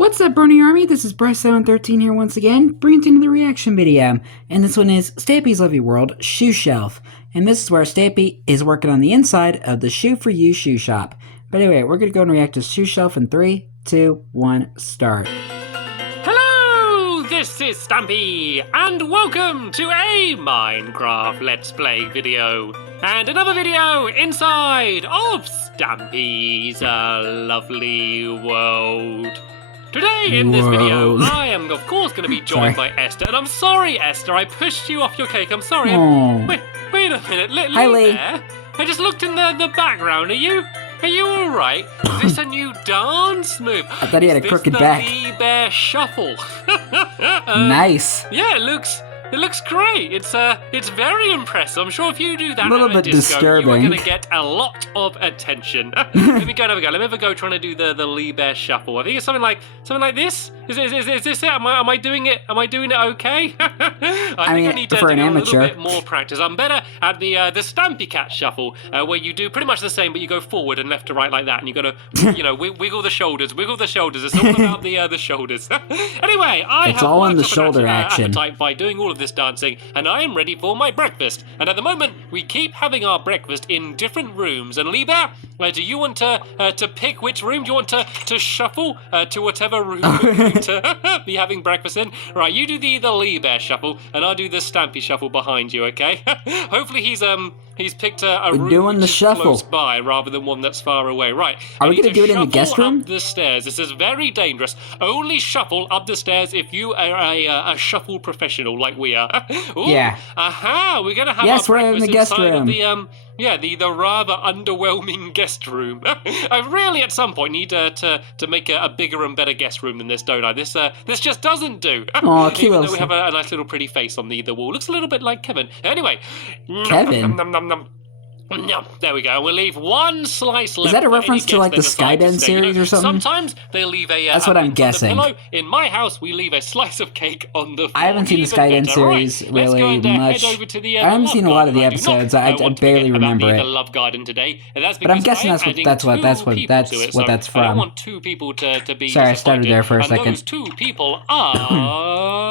What's up, Brony Army? This is BryceAllen13 here once again, bringing you another reaction video. And this one is Stampy's Lovely World Shoe Shelf. And this is where Stampy is working on the inside of the Shoe for You shoe shop. But anyway, we're going to go and react to Shoe Shelf in 3, 2, 1, start. Hello, this is Stampy, and welcome to a Minecraft Let's Play video. And another video inside of Stampy's Lovely World. Today in this video, I am of course going to be joined by Esther, and I'm sorry, Esther, I pushed you off your cake. I'm sorry. Wait a minute, Hi, Lee. there. I just looked in the background. Are you all right? Is this a new dance move? I thought he had a crooked back. Lee Bear Shuffle. Nice. Yeah, it looks great. It's very impressive. I'm sure if you do that, a little bit disturbing. You're going to get a lot of attention. Let me go trying to do the Lee Bear Shuffle. I think it's something like this. Is this it? Am I doing it? Am I doing it okay? I think I need to for do an a amateur. little bit more practice. I'm better at the Stampy Cat Shuffle, where you do pretty much the same, but you go forward and left to right like that, and you got to, wiggle the shoulders. It's all about the shoulders. Anyway, It's all in the shoulder action. Appetite by doing all of this dancing, and I am ready for my breakfast. And at the moment, we keep having our breakfast in different rooms. And Lee Bear, do you want to pick which room? Do you want to shuffle to whatever room you're going to be having breakfast in? Right, you do the Lee Bear Shuffle, and I'll do the Stampy Shuffle behind you, okay? Hopefully he's picked a room doing the which is shuffle close by rather than one that's far away. Right. Are we going to do it in the guest room? Up the stairs. This is very dangerous. Only shuffle up the stairs if you are a shuffle professional like we are. Ooh, yeah. Aha! We're going to have yes, our we're in the guest room. Of the rather underwhelming guest room. I really, at some point, need to make a bigger and better guest room than this, don't I? This just doesn't do. Oh, cute. Even though we have a nice little pretty face on the wall. Looks a little bit like Kevin. Anyway. Kevin? No, there we go. We'll leave one slice left. Is that a reference to like the Skyden series or something? Sometimes they leave a. That's what I'm guessing. Pillow. In my house, we leave a slice of cake on the floor. I haven't seen the Skyden series really much. I haven't seen a lot of the episodes. I barely remember it. The Love Garden today. But I'm guessing that's what that's from. I don't want two people to be. Sorry, I started there for a second. And those two people are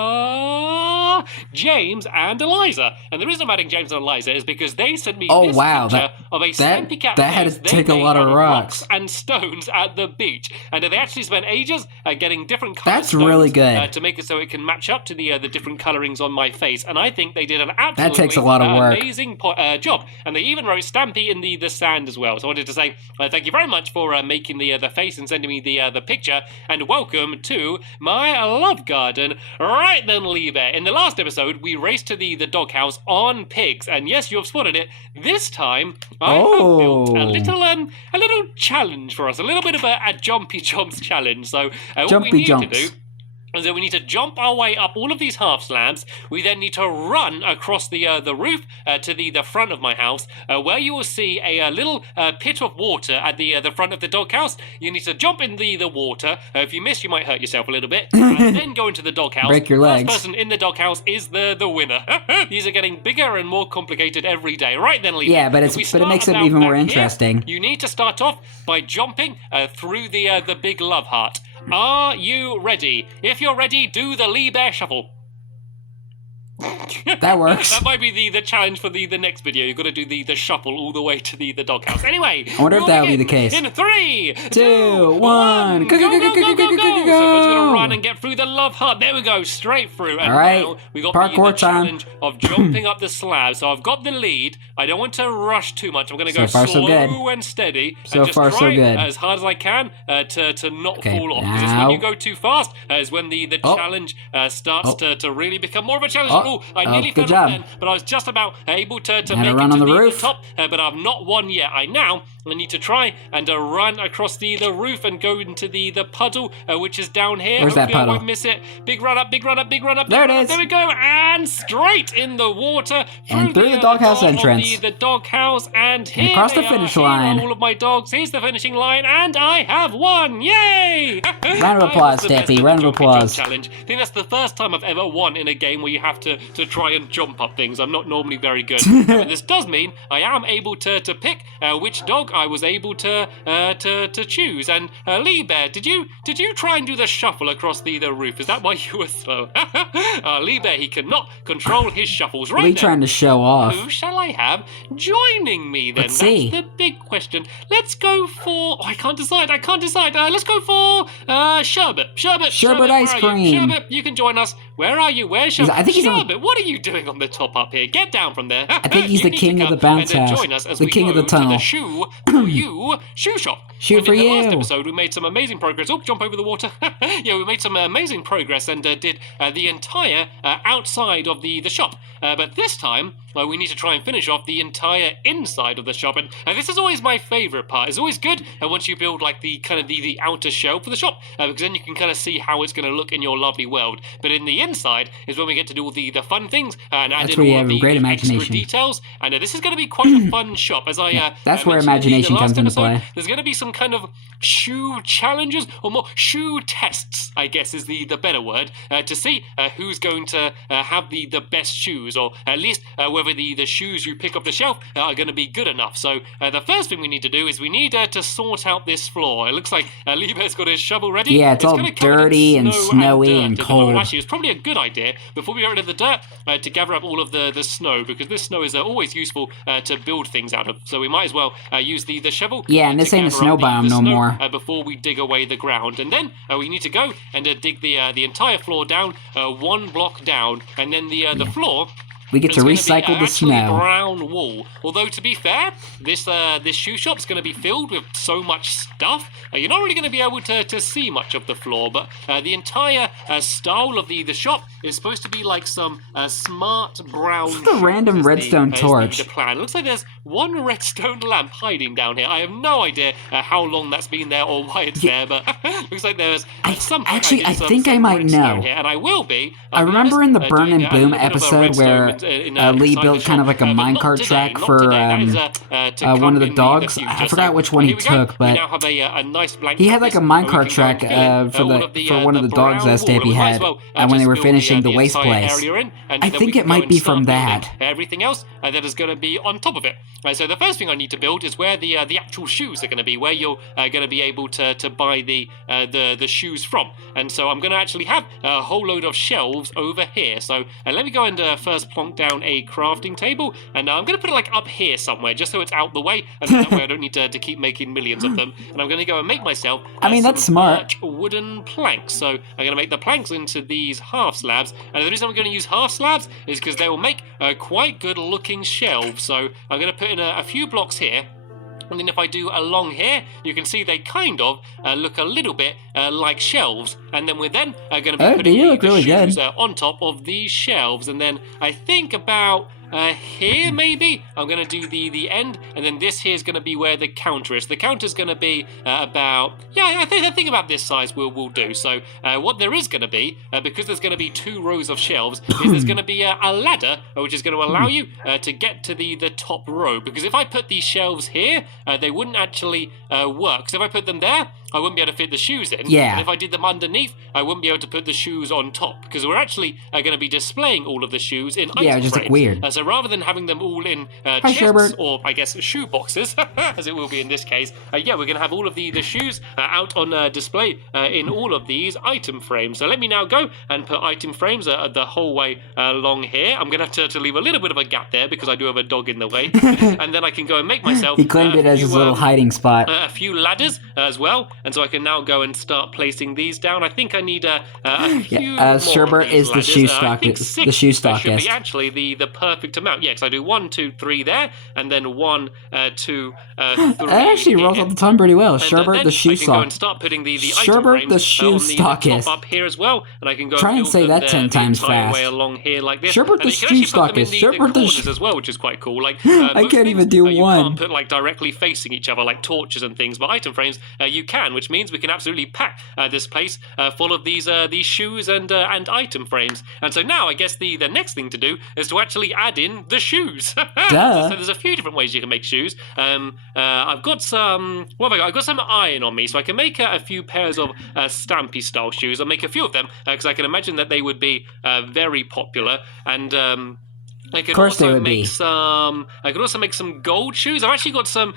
James and Eliza. And the reason I'm adding James and Eliza is because they sent me this picture of a Stampy Cat that had to take a lot of rocks and stones at the beach, and they actually spent ages getting different colors. That's really good to make it so it can match up to the different colorings on my face. And I think they did an absolutely takes a lot of work. Amazing job. And they even wrote Stampy in the sand as well. So I wanted to say thank you very much for making the face and sending me the picture. And welcome to my love garden. Right then, Lee Bear. In the last episode, we raced to the doghouse on pigs, and yes, you have spotted it. This time, I have built a little challenge for us, a little bit of a jumpy jumps challenge. So what we need to do is that we need to jump our way up all of these half slabs. We then need to run across the roof to the front of my house, where you will see a little pit of water at the front of the doghouse. You need to jump in the water. If you miss, you might hurt yourself a little bit, and then go into the doghouse. Break your legs. First person in the doghouse is the winner. These are getting bigger and more complicated every day. Right then, Lee. Yeah, but it makes it even more interesting. Here, you need to start off by jumping through the big love heart. Are you ready? If you're ready, do the Lee Bear Shuffle. That works. That might be the challenge for the next video. You've got to do the shuffle all the way to the doghouse. Anyway, I wonder if that will be the case. In 3, 2, 1, go. So first we're going to run and get through the love heart. There we go, straight through. And all right, now we got parkour the challenge of jumping up the slab. So I've got the lead. I don't want to rush too much. I'm going to go slow and steady. So and just try as hard as I can to not fall off. Because when you go too fast is when the challenge starts to really become more of a challenge. I nearly fell off then, but I was just about able to make it to the top, but I've not won yet. I need to try and run across the roof and go into the puddle, which is down here. Where's that puddle? I won't miss it. Big run up, big run up, big run up. There it is. There we go, and straight in the water and through the doghouse entrance. The doghouse, and here across the finish line. All of my dogs. Here's the finishing line, and I have won! Yay! Round of applause, Stampy. Round of applause. Challenge. I think that's the first time I've ever won in a game where you have to try and jump up things. I'm not normally very good. But this does mean I am able to pick which dog I was able to choose. And Lee Bear, did you try and do the shuffle across the roof? Is that why you were slow? Lee Bear, he cannot control his shuffles. Right, Lee trying to show off. Who shall I have joining me then? Let's see. That's the big question. Let's go for... Oh, I can't decide. Let's go for Sherbet. Sherbet ice cream. Sherbet, you can join us. Where are you? Where's Sherbet? I think he's Sherbet, what are you doing on the top up here? Get down from there. I think he's the king of the bounce house. Join us as the we king go of the tunnel. To the shoe for you shoe shop. Shoe for in the you. last episode, we made some amazing progress. Oh, jump over the water. Yeah, we made some amazing progress and did the entire outside of the shop. But this time, we need to try and finish off the entire inside of the shop. And this is always my favourite part. It's always good once you build like the outer shell for the shop, because then you can kind of see how it's going to look in your lovely world. But in the inside is when we get to do all the fun things and add in all the great extra imagination. details. And this is going to be quite a fun shop. As that's where imagination comes into play. There's going to be some kind of shoe challenges, or more shoe tests, I guess is the better word, to see who's going to have the best shoes, or at least whether the shoes you pick off the shelf are going to be good enough. So the first thing we need to do is we need to sort out this floor. It looks like Lieber's got his shovel ready. Yeah, it's all dirty and snowy and cold. Actually, it's probably a good idea, before we get rid of the dirt, to gather up all of the snow, because this snow is always useful to build things out of. So we might as well use the shovel. Yeah, and this ain't a snow biome no more. Before we dig away the ground. And then we need to go and dig the entire floor down, one block down, and then the floor... We get to recycle the snow. Brown wool. Although, to be fair, this shoe shop's going to be filled with so much stuff. You're not really going to be able to see much of the floor, but the entire style of the shop is supposed to be like some smart brown. It's a random redstone torch. The plan. It looks like there's one redstone lamp hiding down here. I have no idea how long that's been there or why it's there, but looks like there's some. Actually, I think I might know. Here, and I will be. I remember in the Burn and Boom episode where Lee built kind of like a minecart track for one of the dogs. I forgot which one he took, but he had like a minecart track for one of the dogs that Stampy had when they were finishing the waste place. I think it might be from that. Everything else that is going to be on top of it. So the first thing I need to build is where the actual shoes are going to be, where you're going to be able to buy the shoes from. And so I'm going to actually have a whole load of shelves over here. So let me go and first plonk down a crafting table, and I'm going to put it like up here somewhere, just so it's out the way, and that way I don't need to keep making millions of them. And I'm going to go and make myself that's smart. Wooden planks. So I'm going to make the planks into these half slabs, and the reason I'm going to use half slabs is because they will make quite good looking shelves. So I'm going to put in a few blocks here. And then if I do along here, you can see they kind of look a little bit like shelves. And then we're then going to be putting the shoes on top of these shelves. And then I think about here maybe I'm going to do the end, and then this here is going to be where the counter is. The counter is going to be about, I think about this size we'll do. So what there is going to be, because there's going to be 2 rows of shelves, is there's going to be a ladder which is going to allow you to get to the top row. Because if I put these shelves here, they wouldn't actually work. So if I put them there, I wouldn't be able to fit the shoes in. Yeah. And if I did them underneath, I wouldn't be able to put the shoes on top, because we're actually going to be displaying all of the shoes in item just frames. look weird. So rather than having them all in chests, or I guess shoe boxes, as it will be in this case, we're going to have all of the shoes out on display in all of these item frames. So let me now go and put item frames the whole way along here. I'm going to have to leave a little bit of a gap there because I do have a dog in the way. And then I can go and make myself he claimed it as his little hiding spot. A few ladders as well. And so I can now go and start placing these down. I think I need a few more Sherbert is the shoe stock. The shoe stockist. Should be actually the perfect amount. Yeah, because I do 1, 2, 3 there, and then 1, 2, 3. That actually rolls off the tongue pretty well. Sherbert the shoe stock. I can go and start putting the Sherbert the shoe stockist. Up here as well, and I can go try and say that 10 times fast. Way along here like this. Sherbert the shoe stockist. Sherbert the corners as well, which is quite cool. Like I can't even do you one. Can't put like directly facing each other like torches and things, but item frames you can, which means we can absolutely pack this place full of these shoes and item frames. And so now I guess the next thing to do is to actually add in the shoes. Duh. So there's a few different ways you can make shoes. I've got some. What have I got? I've got some iron on me, so I can make a few pairs of Stampy style shoes. I'll make a few of them because I can imagine that they would be very popular. And I could Of course they also would make be. some. I could also make some gold shoes. I've actually got some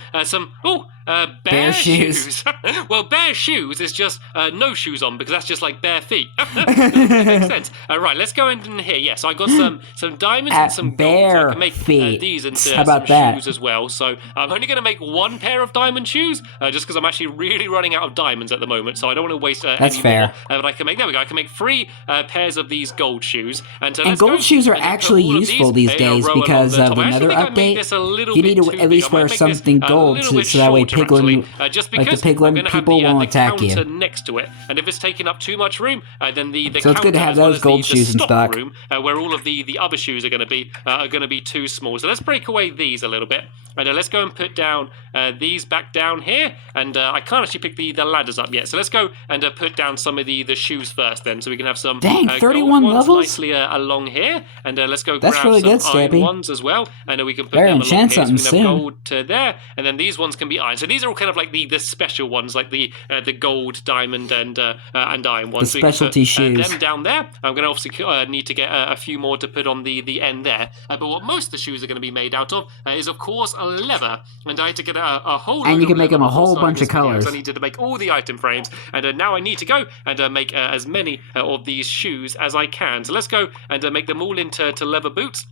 bear Bear shoes. Well, bear shoes is just no shoes on because that's just like bare feet. Doesn't really make sense. Right, let's go in here. Yes, so I got some diamonds and some gold. So I Bare can make feet. these into How about some that? shoes as well. So I'm only going to make one pair of diamond shoes just because I'm actually really running out of diamonds at the moment. So I don't want to waste That's any fair. more. But I can make. There we go. I can make 3 pairs of these gold shoes. And so And let's go gold shoes are and put actually all of useful these these in a days row along because the of top. I another actually think I made update. this a little You bit need to too at least big. I wear might make this something a gold little bit so that way shorter, piglin, actually, just like the because I'm piglin going to have people the won't attack counter you. next to it, and if it's taking up too much room, then the So it's counter good to have as well those as gold the shoes in stock stock. room where all of the other shoes are going to be too small. So let's break away these a little bit, and let's go and put down these back down here. And I can't actually pick the ladders up yet, so let's go and put down some of the shoes first, then, so we can have some Dang, gold 31 ones levels? nicely along here, and let's go That's grab really some good, iron Stampy. ones as well, and we can put Better them along here. enchant So we can something have soon. gold to there, and then these ones can be iron. So these are all kind of like the special ones, like the gold, diamond, and iron ones. The So we can specialty put, shoes. them down there. I'm going to obviously need to get a few more to put on the end there. But what most of the shoes are going to be made out of is, of course, a leather. And I had to get a whole. And load you can of make leather them a before whole starting bunch this of video, colors. so I needed to make all the item frames, and now I need to go and make as many of these shoes as I can. So let's go and make them all into leather boots.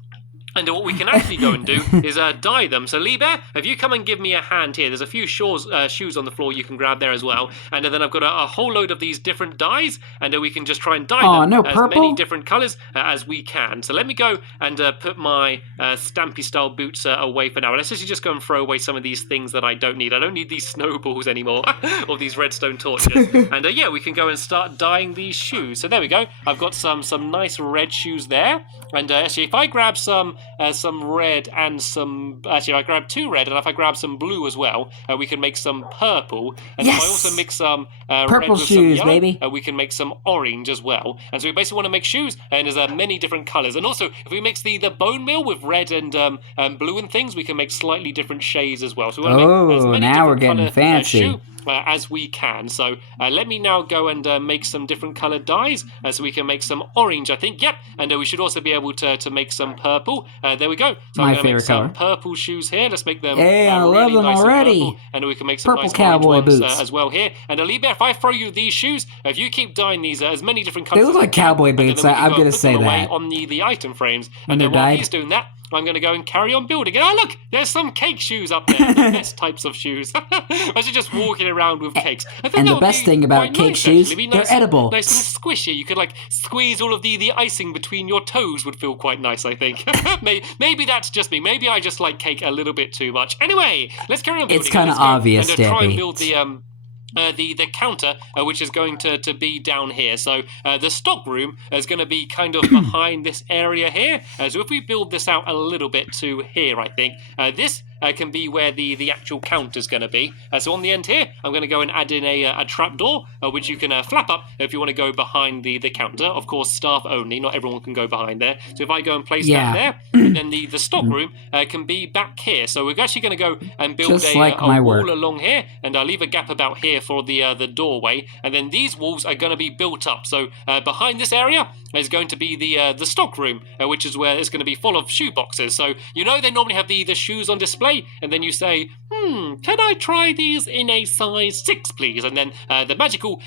And what we can actually go and do is dye them. So Lee Bear, if you come and give me a hand here, there's a few shoes on the floor you can grab there as well. And then I've got a whole load of these different dyes, and we can just try and dye them no as purple? many different colours as we can. So let me go and put my Stampy style boots away for now. Let's actually just go and throw away some of these things that I don't need. I don't need these snowballs anymore, or these redstone torches. And yeah, we can go and start dyeing these shoes. So there we go. I've got some nice red shoes there. And actually, if I grab some red and some... Actually, I grab 2 red, and if I grab some blue as well, we can make some purple. And if I also mix some Purple red with shoes, some yellow, baby. we can make some orange as well. And so we basically want to make shoes, and there's many different colours. And also, if we mix the bone meal with red and blue and things, we can make slightly different shades as well. So we want to make as many now we're different getting colour, fancy. shoe as we can. So let me now go and make some different coloured dyes, so we can make some orange, I think. Yep, and we should also be able to make some purple. There we go. So My I'm going to make favorite some colour. purple shoes here. Let's make them Hey, I love really them nice already. and purple, and we can make some Purple nice cowboy orange ones boots. as well here. And Alibia, if I throw you these shoes, if you keep dyeing these as many different colours, They look as like you can, cowboy and then boots, we can I'm go gonna and put say them away that. on the item frames. When And they're then while dyed. he's doing that, I'm going to go and carry on building. And look, there's some cake shoes up there. The best types of shoes. I should just walking around with cakes. I think And that the would best be thing about quite cake nice, shoes, actually. Be they're edible. Nice and squishy. You could like squeeze all of the icing between your toes would feel quite nice, I think. Maybe that's just me. Maybe I just like cake a little bit too much. Anyway, let's carry on building. It's kinda Let's go obvious, and try and Stampy. build the counter, which is going to be down here. So the stock room is going to be kind of behind this area here. So if we build this out a little bit to here, I think this can be where the actual counter is going to be. So on the end here, I'm going to go and add in a trapdoor, which you can flap up if you want to go behind the counter. Of course, staff only. Not everyone can go behind there. So if I go and place that there, and then the stock room can be back here. So we're actually going to go and build Just a like wall my work. along here, and I'll leave a gap about here for the doorway. And then these walls are going to be built up. So behind this area is going to be the stock room, which is where it's going to be full of shoe boxes. So you know they normally have the shoes on display, and then you say, can I try these in a size 6, please? And then the magical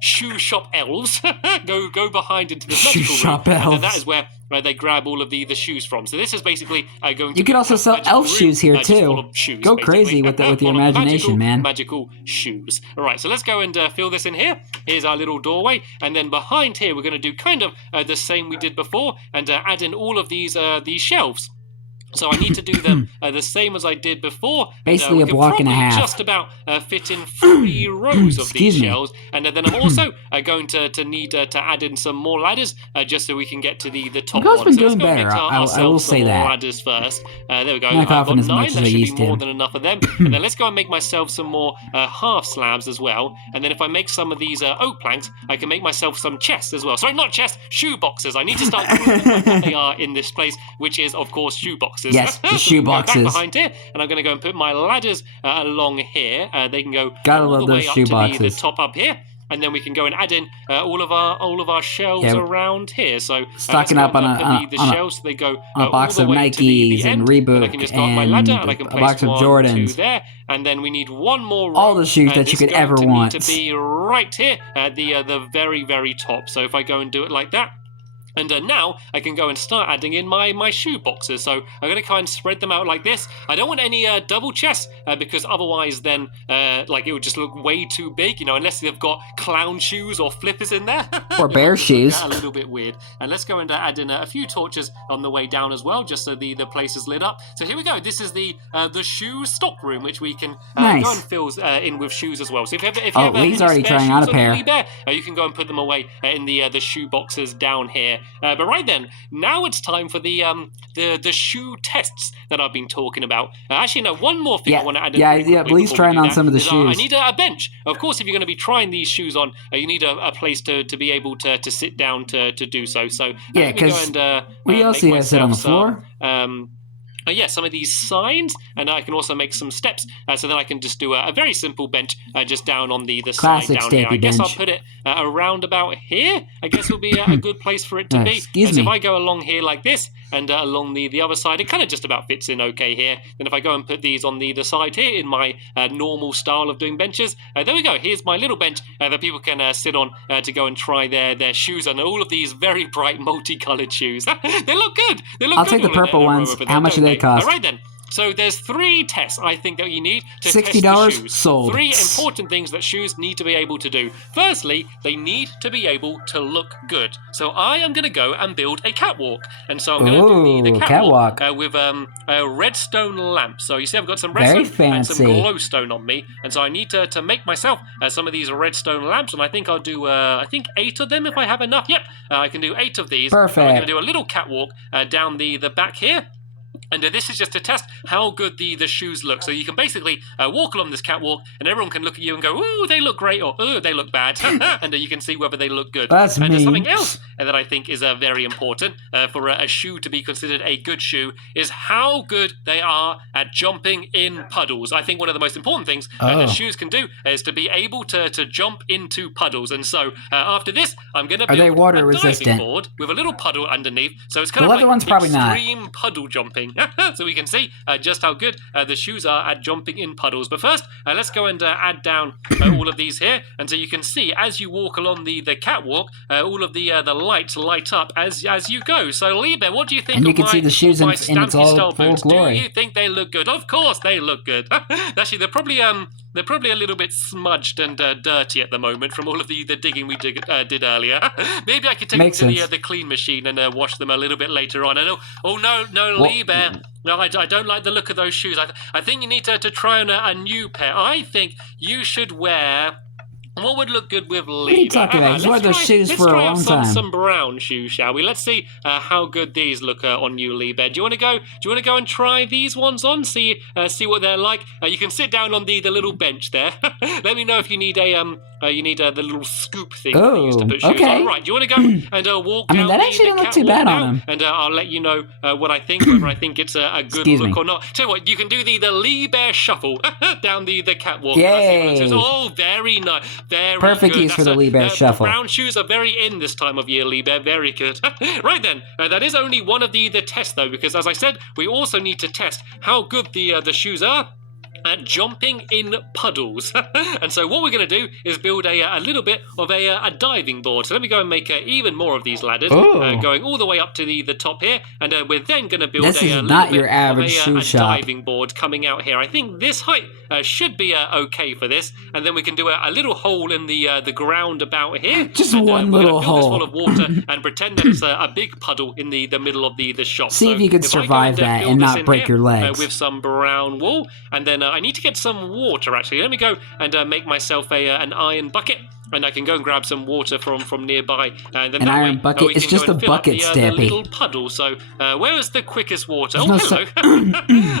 shoe shop elves go behind into the Shoe magical shop room, and then elves. that is where they grab all of the shoes from. So this is basically going to You be could also a sell magical elf room, shoes here, just full too. of shoes, Go basically. crazy with your Full of imagination, man. Magical shoes. All right, so let's go and fill this in here. Here's our little doorway, and then behind here we're going to do kind of the same we did before, and add in all of these shelves. So I need to do them the same as I did before. Basically and, a block and a probably half. just about fit in 3 rows of these Excuse me. shelves. And then I'm also going to need to add in some more ladders just so we can get to the top You guys one. been So let's doing go and better, make I will ourselves say some more that. ladders first. There we go. Not I've got often as 9. much as That I should used be more to. than enough of them. And then let's go and make myself some more half slabs as well. And then if I make some of these oak planks, I can make myself some chests as well. Sorry, not chests, shoe boxes. I need to start calling them like what they are in this place, which is, of course, shoe boxes. Yes, the So shoe we can go back boxes. behind here, and I'm going to go and put my ladders along here. They can go Gotta all love the those way up shoe to the boxes. top up here. and then we can go and add in all of our shelves around here. So stocking up on the shelves. They go a box of Nikes and Reebok, and I can just go up my ladder and I can place a box of Jordans. 2 there, and then we need one more row. All the shoes that you could ever want. Need to be right here at the very, very top. So if I go and do it like that. And now I can go and start adding in my shoe boxes. So I'm going to kind of spread them out like this. I don't want any double chests because otherwise then like it would just look way too big, unless they've got clown shoes or flippers in there. Or bear shoes. A little bit weird. And let's go and add in a few torches on the way down as well, just so the place is lit up. So here we go. This is the shoe stock room, which we can go and fill in with shoes as well. So if you have Lee's already trying on a pair. You can go and put them away in the shoe boxes down here. But right then, now it's time for the shoe tests that I've been talking about. Actually, no, one more thing I want to add in. Lee's trying on some of the shoes. I need a bench. Of course, if you're going to be trying these shoes on, you need a place to be able to sit down to do so. So because we also sit on the floor. Some of these signs, and I can also make some steps, so then I can just do a very simple bench just down on the side down here. I guess I'll put it around about here. I guess will be a good place for it to be. So if I go along here like this, and along the other side, it kind of just about fits in okay here. Then if I go and put these on the side here in my normal style of doing benches, there we go. Here's my little bench that people can sit on to go and try their shoes on. All of these very bright multicolored shoes. They look good. I'll take the purple ones. How much do they cost? All right then. So there's 3 tests I think that you need to $60 test the shoes. sold. 3 important things that shoes need to be able to do. Firstly, they need to be able to look good. So I am going to go and build a catwalk. And so I'm going to do the catwalk with a redstone lamp. So you see I've got some redstone and some glowstone on me. And so I need to make myself some of these redstone lamps. And I think I'll do 8 of them if I have enough. Yep, I can do 8 of these. Perfect. I'm going to do a little catwalk down the back here. And this is just to test how good the shoes look. So you can basically walk along this catwalk and everyone can look at you and go, ooh, they look great, or ooh, they look bad. And you can see whether they look good. That's and something else that I think is very important for a shoe to be considered a good shoe is how good they are at jumping in puddles. I think one of the most important things that shoes can do is to be able to jump into puddles. And so after this, I'm going to build water a resistant? diving board with a little puddle underneath. So it's kind of leather one's probably extreme puddle jumping. So we can see just how good the shoes are at jumping in puddles. But first, let's go and add down all of these here. And so you can see as you walk along the catwalk, all of the lights light up as you go. So Liebe, what do you think and you of can see the shoes in its all full boots? glory. Do you think they look good? Of course they look good. Actually, they're probably a little bit smudged and dirty at the moment from all of the digging we did earlier. Maybe I could take them to the clean machine and wash them a little bit later on. And no, Liebe. No, I don't like the look of those shoes. I think you need to try on a new pair. I think you should wear... What would look good with Liebe? What are you talking about? He's worn those shoes for a long time. Let's try some brown shoes, shall we? Let's see how good these look on you, Liebe. Do you want to go and try these ones on? See what they're like. You can sit down on the little bench there. Let me know if you need the little scoop thing that you used to put shoes on. Right, do you want to go and walk down that actually didn't look too bad on him. And I'll let you know what I think, whether I think it's a good look or not. Tell you what, you can do the Liebe shuffle down the catwalk. Yay! Oh, very nice. Very perfect good. use for the Liebe shuffle. Brown shoes are very in this time of year, Liebe. Very good. Right then, that is only one of the tests though, because as I said, we also need to test how good the shoes are at jumping in puddles. And so what we're going to do is build a little bit of a diving board. So let me go and make even more of these ladders, going all the way up to the top here. And we're then going to build a diving board coming out here. I think this height should be okay for this. And then we can do a little hole in the ground about here. Just one little hole. Full of water and pretend that it's a big puddle in the middle of the shop. See if you can survive that and not break your legs. With some brown wool. And then I need to get some water, actually. Let me go and make myself an iron bucket. And I can go and grab some water from nearby. And then an iron bucket? It's just a bucket, Stampy. The little puddle. So where is the quickest water? Oh, hello.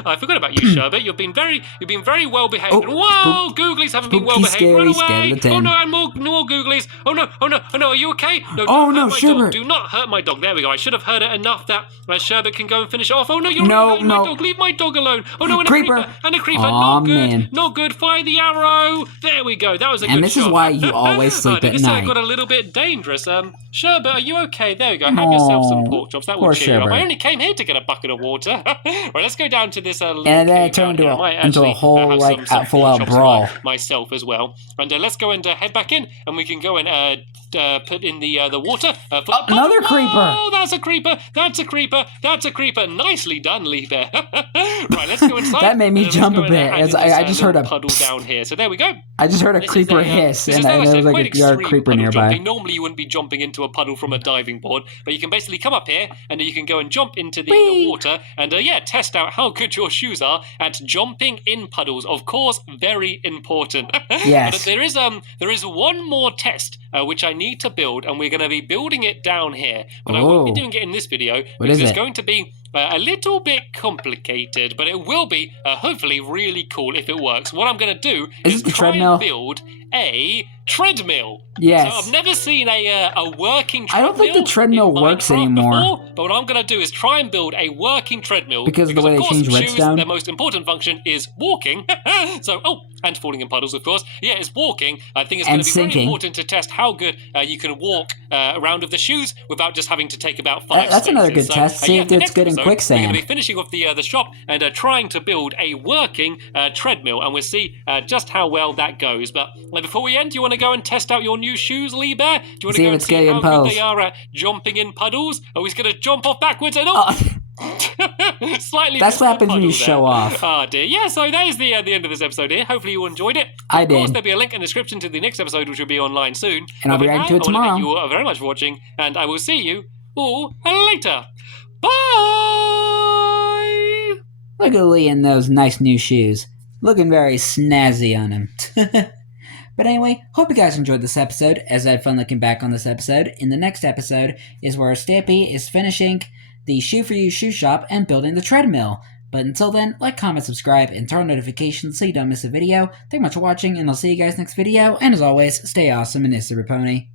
I forgot about you, Sherbet. You've been very well behaved. Whoa, Googlies haven't been well behaved. Run away! Oh no, and more Googlies. Oh no, are you okay? No, Sherbet. Do not hurt my dog. There we go. I should have hurt it enough that Sherbet can go and finish it off. Oh no, you're no. my dog. Leave my dog alone. Oh no, and creeper. A creeper. Aw, Not good. man. Not good. Fire the arrow. There we go. That was a good shot. And this is why you all always sleep at This night. got a little bit dangerous. Sherbet, are you okay? There we go. Have yourself some pork chops. That will cheer you up. I only came here to get a bucket of water. Right, let's go down to this little and then cave it turned into a whole full-out brawl. Myself as well. And let's go and head back in, and we can go and put in the water. Another creeper! Oh, that's a creeper! That's a creeper! That's a creeper! Nicely done, Lee Bear. Right, let's go inside. That made me jump a bit as I just heard a puddle down here. So there we go. I just heard a creeper hiss, and there was like a creeper nearby. Jumping. Normally, you wouldn't be jumping into a puddle from a diving board, but you can basically come up here and you can go and jump into the water and test out how good your shoes are at jumping in puddles. Of course, very important. Yes. But there is one more test which I need to build, and we're going to be building it down here. But I won't be doing it in this video because it's going to be a little bit complicated, but it will be hopefully really cool if it works. What I'm going to do is try and build a treadmill. Yes. So I've never seen a working treadmill. I don't think the treadmill works anymore. But what I'm going to do is try and build a working treadmill. Because of the way they changed redstone? Their most important function is walking. So, and falling in puddles, of course. Yeah, it's walking. I think it's going to be very important to test how good you can walk around with the shoes without just having to take about 5 That's spaces. another good test. See if it's good in quicksand. We're going to be finishing off the shop and trying to build a working treadmill, and we'll see just how well that goes. But before we end, do you want to go and test out your new shoes, Lee Bear? Do you want to go and see how good they are at jumping in puddles? Oh, he's going to jump off backwards and slightly. That's what happens when you show off. Oh dear. Yeah, so that is the end of this episode here. Hopefully you enjoyed it. I did. Of course, there'll be a link in the description to the next episode, which will be online soon. And I'll be right into it tomorrow. Thank you all very much for watching, and I will see you all later. Bye! Look at Lee in those nice new shoes. Looking very snazzy on him. But anyway, hope you guys enjoyed this episode, as I had fun looking back on this episode. In the next episode is where Stampy is finishing the Shoe for You shoe shop and building the treadmill. But until then, like, comment, subscribe, and turn on notifications so you don't miss a video. Thank you much for watching, and I'll see you guys next video. And as always, stay awesome and it's a pony.